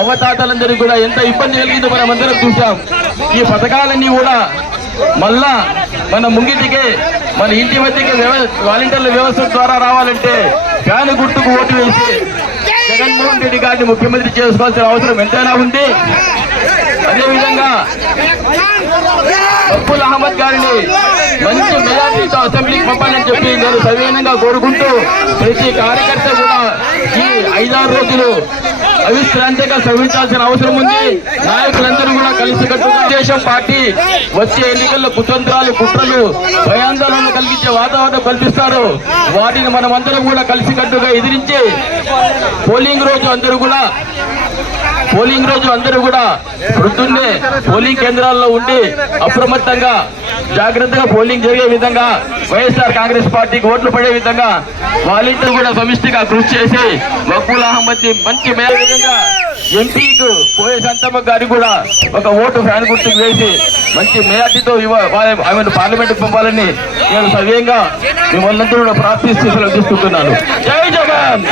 అవ్వతాతలందరికీ కూడా ఎంత ఇబ్బంది కలిగిందో మనం అందరం చూసాం. ఈ పథకాలన్నీ కూడా మళ్ళా మన ముంగిటికే మన ఇంటి మధ్యకి వాలంటీర్ల వ్యవస్థ ద్వారా రావాలంటే ఫ్యాన్ గుర్తుకు ఓటు వేసి జగన్మోహన్ రెడ్డి గారిని ముఖ్యమంత్రి చేసుకోవాల్సిన అవసరం ఎంతైనా ఉంది. అదేవిధంగా బక్కుల్ అహ్మద్ గారిని మంచి మెజార్టీతో అసెంబ్లీకి పంపాలని చెప్పి నేను సవినయంగా కోరుకుంటూ ప్రతి కార్యకర్త కూడా ఈ 5-6 రోజులు అవిశ్రాంతిగా శ్రమించాల్సిన అవసరం ఉంది. నాయకులందరూ కూడా కలిసికట్టుగా తెలుగుదేశం పార్టీ వచ్చే ఎన్నికల్లో కుతంత్రాలు కుట్రలు భయాందోళనలు కలిగించే వాతావరణం కల్పిస్తారు. వాటిని మనమందరం కూడా కలిసికట్టుగా ఎదిరించి పోలింగ్ రోజు అందరూ కూడా పొద్దున్నే పోలింగ్ కేంద్రాల్లో ఉండి అప్రమత్తంగా జాగ్రత్తగా పోలింగ్ జరిగే విధంగా వైఎస్ఆర్ కాంగ్రెస్ పార్టీకి ఓట్లు పడే విధంగా వాలంటీర్లు కూడా సమిష్టిగా కృషి చేసి బక్కుల్ అహ్మద్ మంచి మేర విధంగా ఎంపీకు పోయే సంతమ్మ గారికి కూడా ఒక ఓటు ఫ్యాన్ గుర్తుకు వేసి మంచి మేయాటితో ఆమెను పార్లమెంట్కి పంపాలని నేను సవ్యంగా మిమ్మల్ని కూడా ప్రార్థిస్తూ తీసుకుంటున్నాను. జై జగన్.